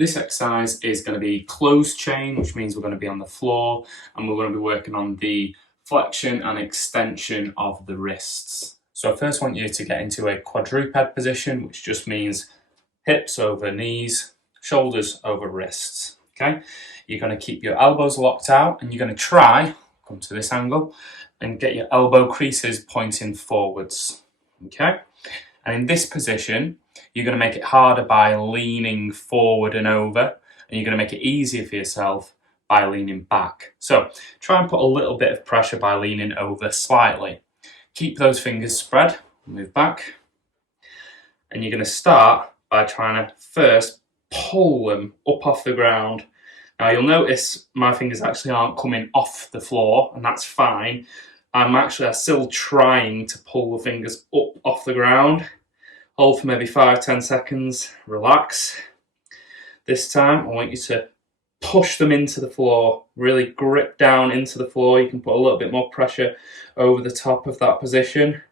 this exercise is going to be closed chain, which means we're going to be on the floor and we're going to be working on the flexion and extension of the wrists. So I first want you to get into a quadruped position, which just means hips over knees, shoulders over wrists. Okay, you're going to keep your elbows locked out and you're going to try, come to this angle, and get your elbow creases pointing forwards. Okay, and in this position, you're going to make it harder by leaning forward and over, and you're going to make it easier for yourself by leaning back. So try and put a little bit of pressure by leaning over slightly. Keep those fingers spread, move back, and you're going to start by trying to first pull them up off the ground. Now you'll notice my fingers actually aren't coming off the floor, and that's fine. I'm still trying to pull the fingers up off the ground. Hold for maybe 5-10 seconds, relax. This time I want you to push them into the floor, really grip down into the floor. You can put a little bit more pressure over the top of that position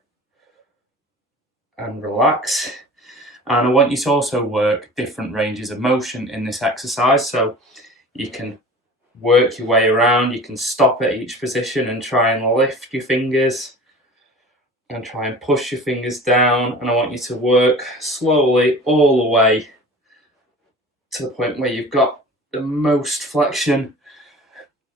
and relax. And I want you to also work different ranges of motion in this exercise. So you can work your way around, you can stop at each position and try and lift your fingers and try and push your fingers down. And I want you to work slowly all the way to the point where you've got the most flexion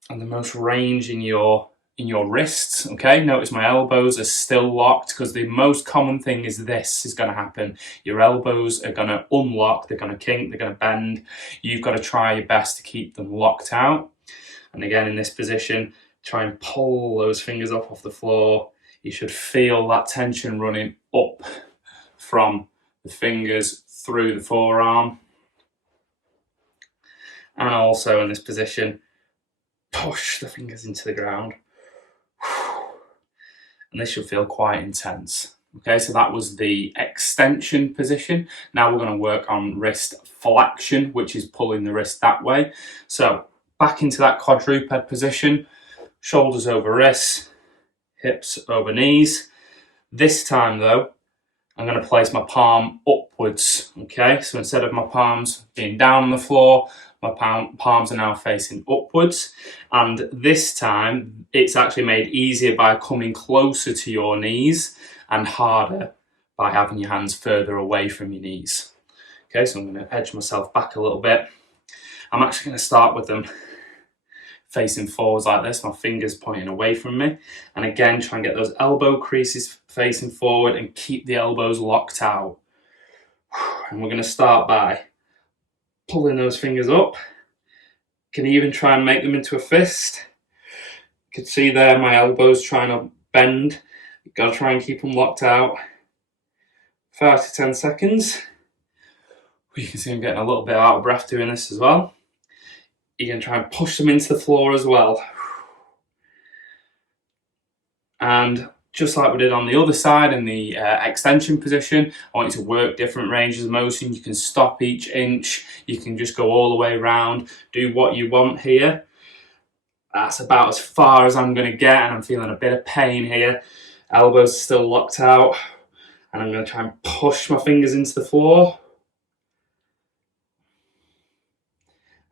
and the most range in your wrists. Okay, notice my elbows are still locked, because the most common thing is this is going to happen. Your elbows are going to unlock, they're going to kink, they're going to bend. You've got to try your best to keep them locked out. And again, in this position, try and pull those fingers up off the floor. You should feel that tension running up from the fingers through the forearm. And also in this position, push the fingers into the ground. And this should feel quite intense. Okay, so that was the extension position. Now we're going to work on wrist flexion, which is pulling the wrist that way. So back into that quadruped position, shoulders over wrists, hips over knees. This time though, I'm going to place my palm upwards. Okay, so instead of my palms being down on the floor, my palms are now facing upwards. And this time, it's actually made easier by coming closer to your knees and harder by having your hands further away from your knees. Okay, so I'm going to edge myself back a little bit. I'm actually going to start with them facing forwards like this, my fingers pointing away from me. And again, try and get those elbow creases facing forward and keep the elbows locked out. And we're going to start by pulling those fingers up. Can even try and make them into a fist. You can see there my elbows trying to bend. You've got to try and keep them locked out. 5 to 10 seconds. You can see I'm getting a little bit out of breath doing this as well. You're going to try and push them into the floor as well. And just like we did on the other side in the extension position, I want you to work different ranges of motion. You can stop each inch. You can just go all the way around. Do what you want here. That's about as far as I'm going to get, and I'm feeling a bit of pain here. Elbows still locked out. And I'm going to try and push my fingers into the floor.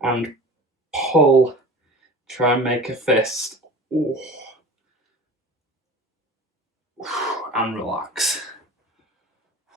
And pull, try and make a fist. Ooh. And relax.